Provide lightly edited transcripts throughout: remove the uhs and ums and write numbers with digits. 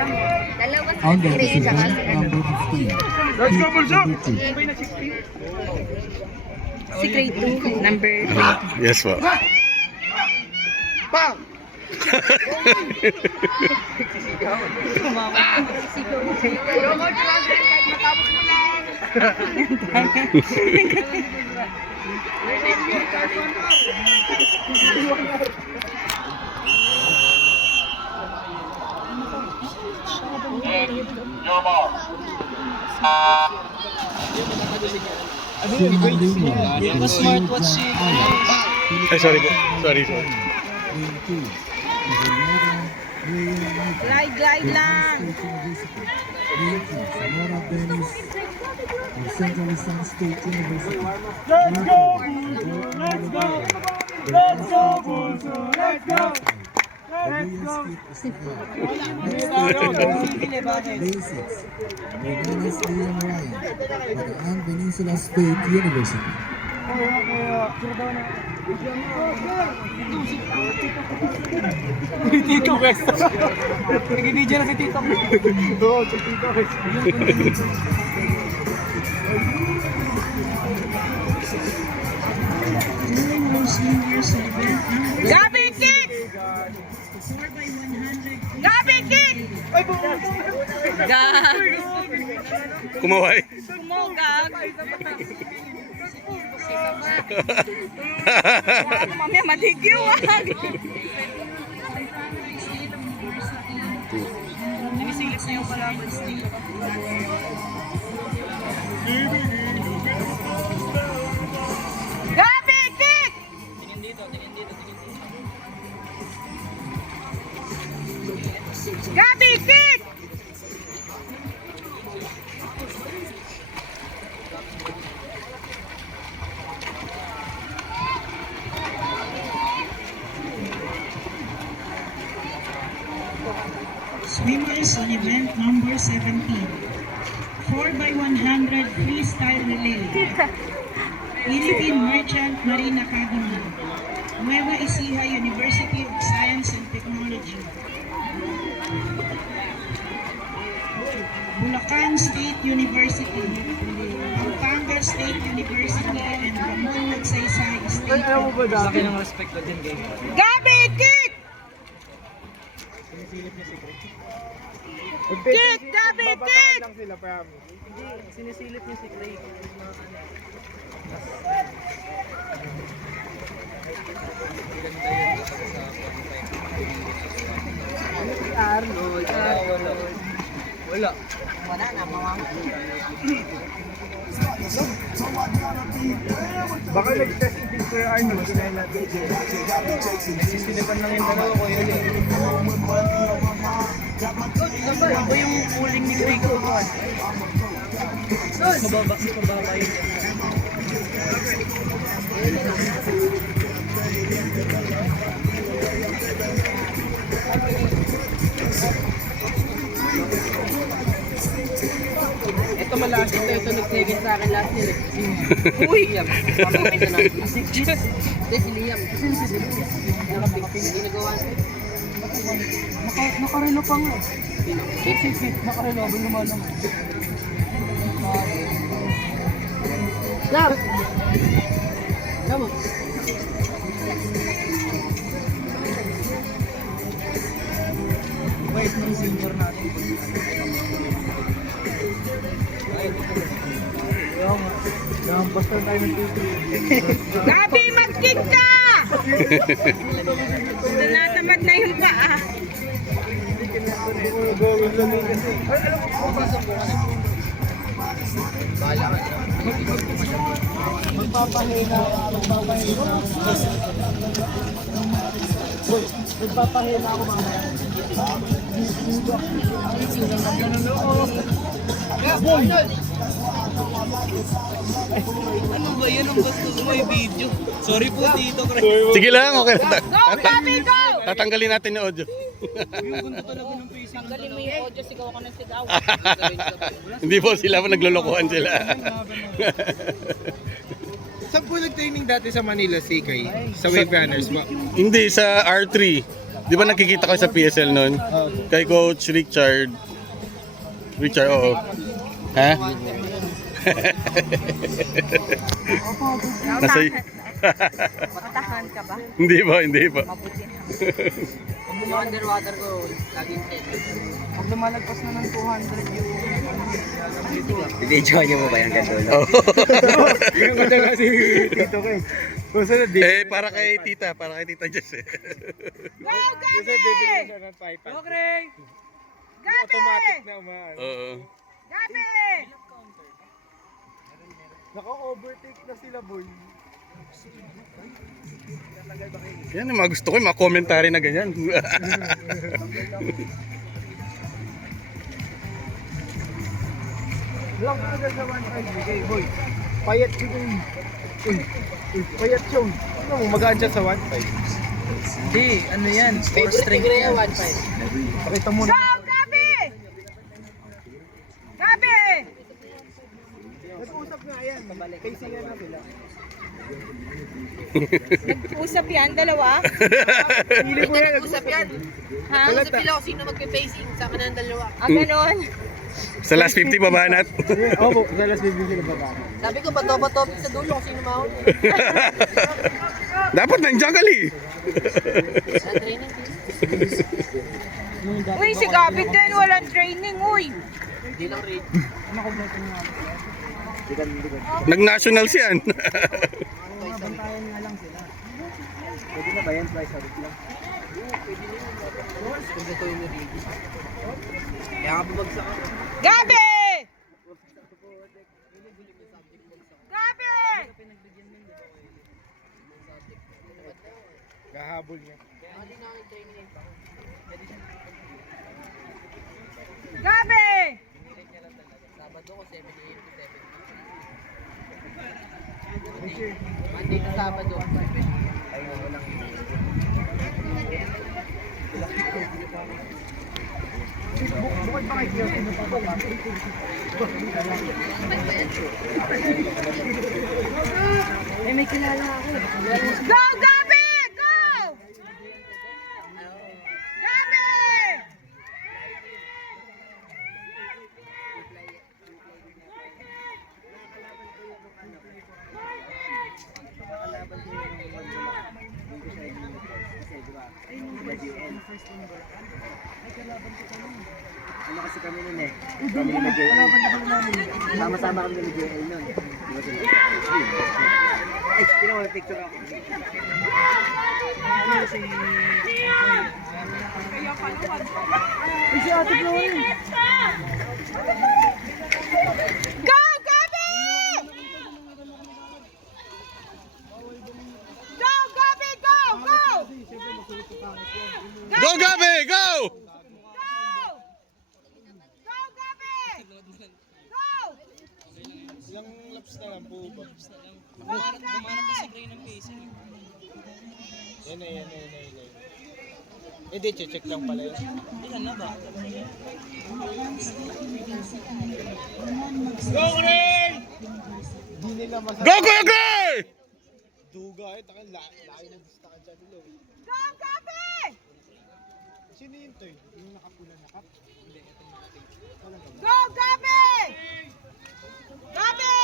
Dalawa sa On the grade, tsaka decision, si ano. number 15. Let's go, Bulso! Si grade 2, number 20. Yes po. Bang! Matapos mo lang! The smartwatch si Ay, sorry po. Sorry. Glide lang. Sonora Venice, Central Luzon State University. Let's go, Bulso! Let's go! Let's go, Bulso! Let's go! Let's go! Basics. Organized William Ryan, Bataan Peninsula State University. Tito West. Nag-video na si Tito West. Oo, si Tito West. Gabi kick! Gabi kick! Ay, buong! Gag! Kumaway. Kumogag! Mamaya matigyo ah! Sinisilis na yung kalaban Steve. Gabi kick! Gabi kick! Swimmers on event number 17. 4x100 freestyle relay. Philippine Merchant Marine Academy. Nueva Ecija University of Science and Technology. Bulacan State University. Pampanga State University and Ramon Magsaysay State Alam mo ba dati? University. ng respect ko din, game. Gabi kick! Kick! Gabi kick! lang sila, promise. Hindi, sinisilip niya si Craig. Arnold. Wala. Wala na, Baka nag-testing din Sir Arnold. Sisilipan lang yung dalawa ko yun eh. Ako yung huling ni Craig ko. Mababa yun. Ito malaki ito nag-second sa akin last year. Uy! Pamangkin na natin. Hindi, si Liam. Nakapig, hindi nagawa siya. Nakarelo pa nga. Nakarelo, abang lumalang. Lab! Lab! Wait, ng senior natin. Basta tayo ng Gabi, mag-kick ka! Tinatamad na yung paa. Magpapahina ako mamaya. Ano ba yan ang gusto ko may video? Sorry po dito, Craig. Sige lang, okay. Go, Gabi, go! Tatanggalin natin yung audio. Yung ganda talaga ng facing. Tanggalin mo yung audio, sigaw ka ng sigaw. Hindi po sila, naglolokohan sila. Saan po nag-training dati sa Manila, Sikay? Sa Wave Runners ba? Hindi, sa R3. Di ba nakikita ko sa PSL noon? Kay Coach Richard. Richard, oo. Ha? Nasa... Matahan ka ba? Hindi ba, hindi ba. Mabuti. Yung underwater ko, laging 10. Pag lumalagpas na ng 200 yung... Video niyo mo ba yung ganun? Yung ganda kasi Tito ko eh. Kung saan na Eh, para kay Tita Jess eh. Go, Kasi Gabi! bibigyan siya ng 5. Okay! Gabi! Automatic na umaan. Oo. Gabi! Naka-overtake na sila, boy. Yan ang mga gusto ko, yung mga commentary na ganyan. Lang talaga sa 1.5 bigay, boy. Payat yun. Uy, payat yun. Ano mo, magaan siya sa 1.5? Hindi, ano yan? Four string yan. 1.5. Pakita mo na. Go, Gabi! Gabi! Nag-usap nga yan. Pacing yan na sila. Usap yan, dalawa? Hili ko yan. Usap yan. Ha? Usap sila kung sino magpe-pacing sa kanan dalawa. Ah, ganon? Sa last 50 babanat. Opo, dalas bibigyan sila baba. Sabi ko, bato-bato sa dulo kung sino mahuli. Dapat nandiyan ka li. Sa training. Uy, si Gabi din, walang training, uy. Hindi lang read. Nag-nationals yan. Pwede na ba yan? Twice a week lang. Kompleto yung read. Kaya ka bumagsak ako. Gabi! Gabi! Gahabol niya. Gabi! Sabado ko 7 a.m. to 7. Monday to Sabado. Bukod pa kay Kiyo, sino pa ba? May kilala ako. Go, Gabi! Go! Gabi! Ano kasi kami nun eh. Kami na JL. Sama-sama kami na JL nun. Ay, pinawa picture ako. Go, Gabi! Go, Gabi, go! Go! Go Gabi, go! Go! Go, Gabi! Go! Ilang laps na lang po ba? Go, Gabi! Yan. Eh, di, check lang pala yun. Go, Ray! Di nila masabi. Go Kuya Gray! Duga, takan, laki na distakan dyan nila. Go, Gabi! Sino yun to? Yung nakapula na kap? Go, Gabi! Gabi!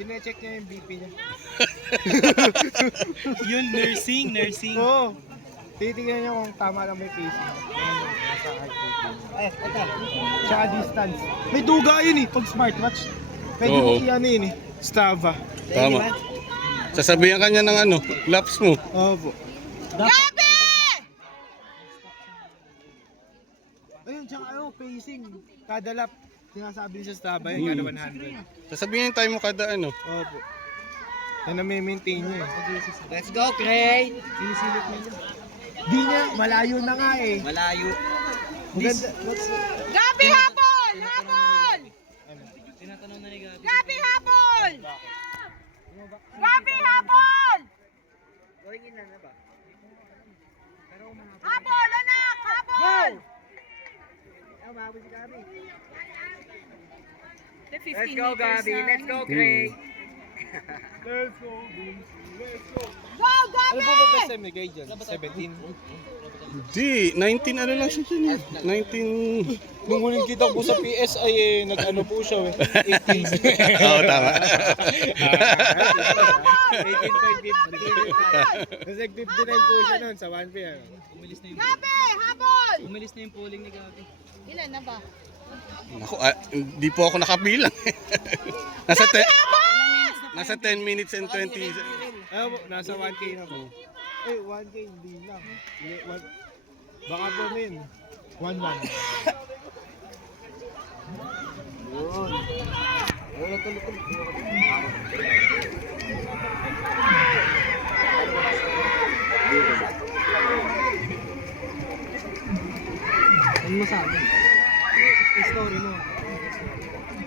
Sine-check niya yung BP niya. Yun, nursing. Oo. Titignan niya kung tama lang may pacing. Nasa height rating. Ay, ito. Tsaka distance. May duga yun eh, pag smartwatch. Pwede Oo. mo i-ano yun eh, Strava. Tama. Sasabihan kanya ng ano, laps mo. Opo. Gabi! Ayun, tsaka pacing. Kada lap, sinasabi niya sa Strava yun, kada 100. Sasabihin yung time mo kada ano. Opo. Yan na may maintain niya eh. Let's go, Cray! Sinisilip niya. Di niya, malayo na nga eh. Malayo. Maganda. Gabi, habol! Habol! Gabi, habol! Gabi, habol! Going in na ba? Habol, anak! Habol! Mahabol si Gabi. The 15 Let's go, meters Gabi. na. Let's go, Cray. Let's go, Vinci. Let's go. Go, Ano po ba Gabi! best time ni Gay dyan? 17? Di, 19 ano lang siya dyan eh. 19... Nung huling kita po sa PS ay nag-ano po siya eh. 18. Oo, tama. 18.50. Kasi 59 po siya nun sa 1 p.m. Umilis na yung, Gabi, habol! umilis na yung polling ni Gabi. Ilan na ba? Naku, hindi po ako nakabilang. nasa 10 minutes and 20. Nasa 1K na po. Eh, 1K hindi lang. Baka po min. 1-1. Yun. Ayun, tuloy. Ano masabi? Story mo.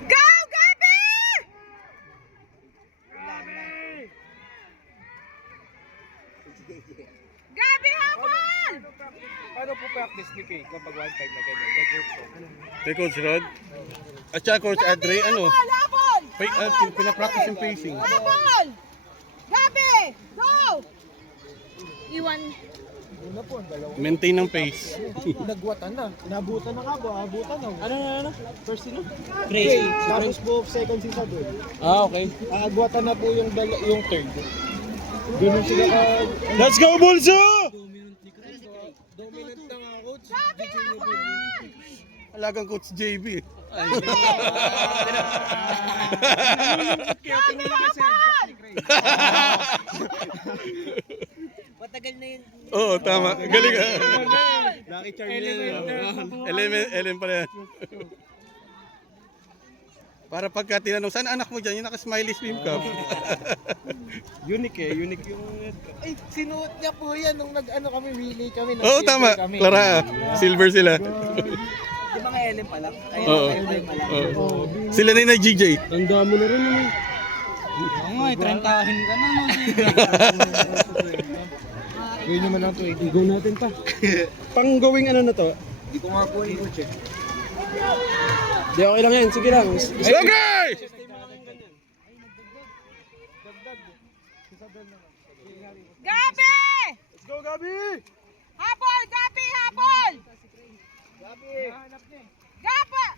Go, Gabi! Gabi, habol! Paano po practice ni Kay kapag 1 time na ganyan? Kay Coach Tom? Kay Coach Rod. At saka Coach Adre, ano? Habol! Pinapractice yung pacing. Habol! Gabi! Go! Iwan. Una po, ang dalawa. Maintain ng pace. Nagwatan na. Inabutan na nga ba? Abutan na. Ano? First sino? Crazy. Tapos po, second si Sadoy. Ah, okay. Agwatan na po yung third. Ganun sila ka... Let's go, Bulso! Dominant na nga, coach. Alagang Coach JB. Kaya tingnan kasi Matagal na yun. Oo, tama. Galing. Lucky Charm yun. Ellen pala yan. Para pagka tinanong, saan anak mo dyan? Yung naka-smiley swim cup. Unique yung... Ay, sinuot niya po yan nung nag-ano kami, relay kami. Oo, tama. Clara, silver sila. Di ba nga Ellen pa lang? Ay, Oo. Oo. Sila na yung nag-GJ. Tanda mo na rin yun. Oo nga, 30-ahin ka na, no? Gawin naman lang ito, go natin pa. Pang gawing ano na to? Hindi ko nga po ni Coach eh. Di, okay lang yan, sige lang. Okay! Gabi! Let's go, Gabi! Habol! Gabi! Habol! Gabi!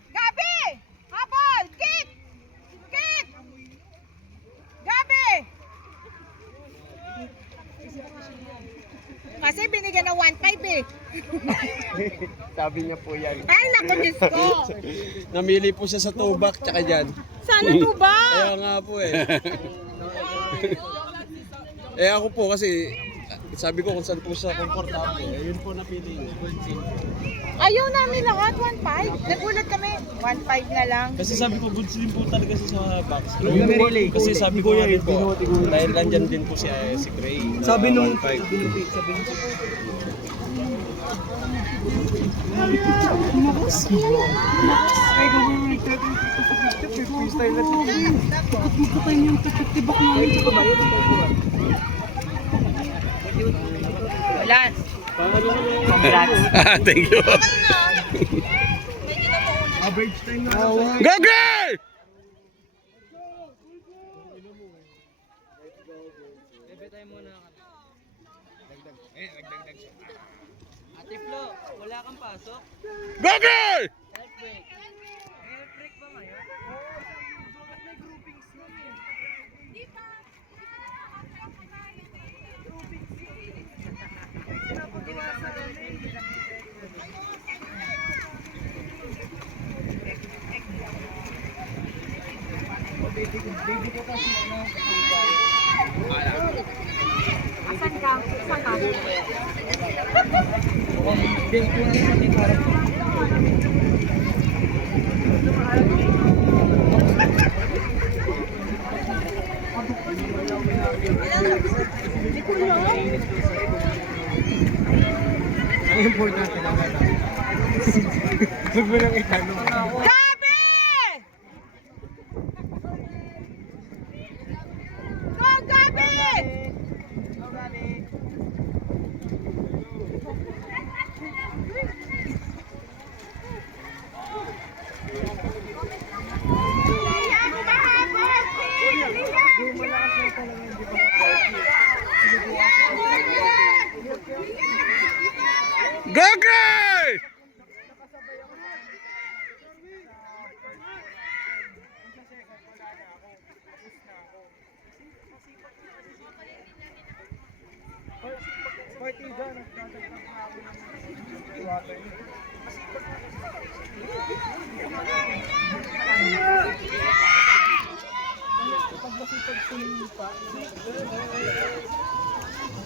Gabi! Habol! Kick! Kick! Gabi! Kasi binigyan ng 1.5 eh. Sabi niya po yan. Ay, naku, Diyos ko. Namili po siya sa tubak, tsaka dyan. Sana to ba? Kaya nga po eh. Eh ako po kasi, sabi ko kung saan po siya komportable. Yun po napili niya. Ayaw namin lahat, 1.5. Nagulat kami, 1.5 na lang. Kasi sabi ko, goods din po talaga siya sa box. Kasi sabi ko nga rin po, dahil nandyan din po si Gray. Sabi nung 5. Wala. Thank you. Average time na. Gagay! Bebe tayo muna. Ate Flo, wala kang pasok? Gagay! Break ba ngayon? Asan ka? Asan ka? Ang importante lang na. Huwag mo nang itanong. Gabi! Go, Gabi! Go, Gabi!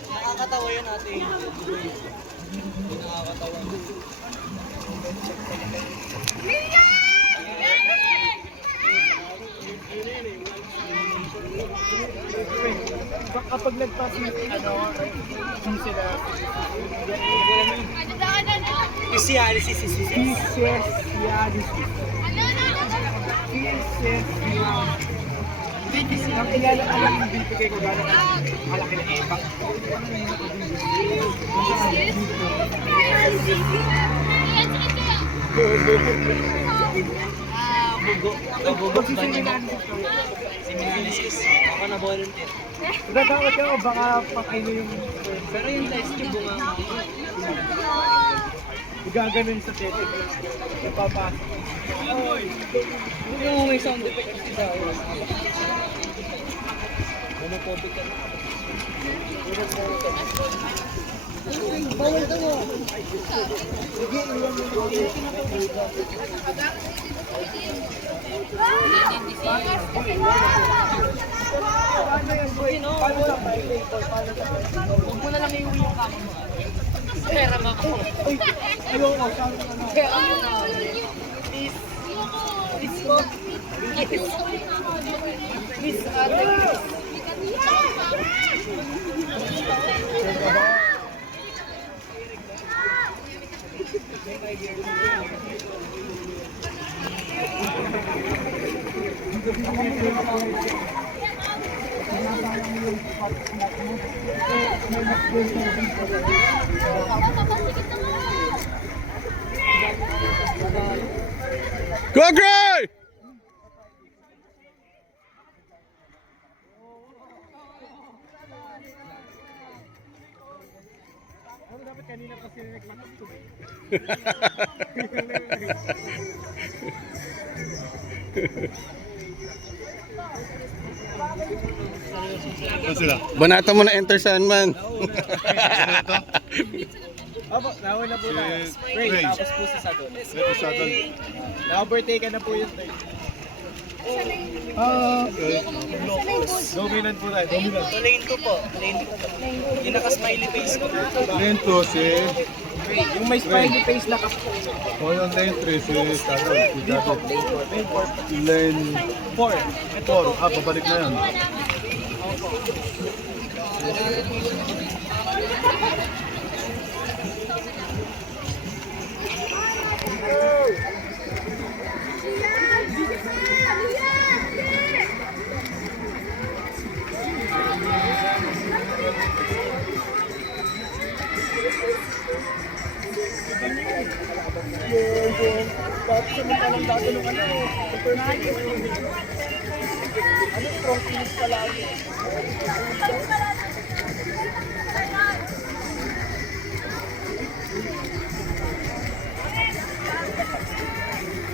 Nakakatawa yun ate. Nakakatawa. Kapag nagpas na hindi sila ang kilala alam yung dito kayo kung gano'n malaki na ebak. Bugo. Si Milisis. Ako na volunteer. Nagkakot ka o baka pakaino yung Pero yung test tube bunga nga. gaganon sa tete. Napapasok. Yung may sound effect kasi sa akin. Monophobic ka na. Bawal ka mo. Paano yan, boy? Paano sa baile? Huwag mo na lang iuwi yung kama mo. Pera ba ko? Uy, ayoko. Sabi ko na. Kaya ano na? Please. Please po. Please, ate. Go Gray! Ano dapat kanina pa sila nagmatugtog? Banata mo na Enter Sandman. Opo, nauna po na. Spray, tapos po sa Sadol. Na-overtake na po yung third. Dominant po tayo, dominant. Lane 2 po. Lane 2. Yung naka-smiley face ko. Lane 2 si... Yung may smiley face na kapo. O yung lane 3 si Sadol. Si Daddy. Lane 4. 4. Ah, babalik na yan.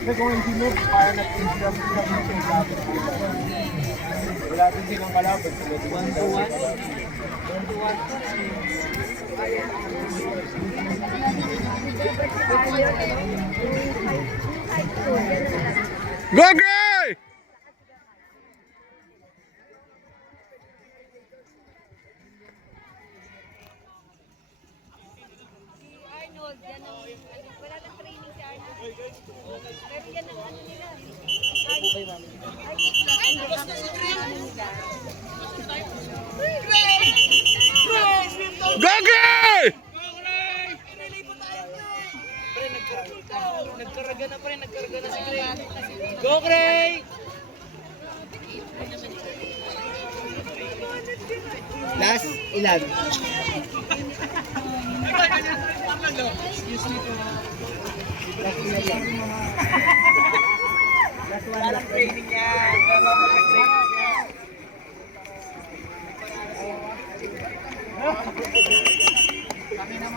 Kasi kung hindi mo, para nag-instagram sila yung kapit. Wala din silang kalaban. 1-1. Go Gray! Arnold, yan ang, wala nang training si Arnold. Pero yan ang ano nila. Go Gray! Nagkaraga na pa rin, nagkaraga na si Gray. Go, Gray! Last ilan? Excuse me po. Walang training yan.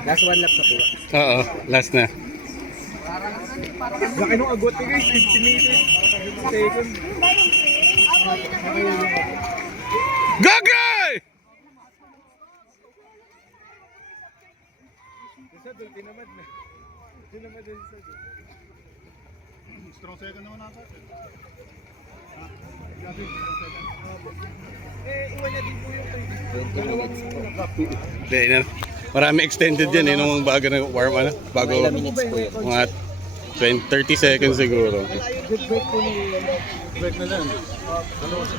Last one lap na po. Oo, last na. Laki nung agot ni guys, 50 meters. Second. Go Gray! Isa doon, tinamad na. Strong second naman nasa atin. Hindi na. Marami extended yan eh nung bago na warm ano, bago mga 20, 30 seconds siguro. Break na lang. Ano kasi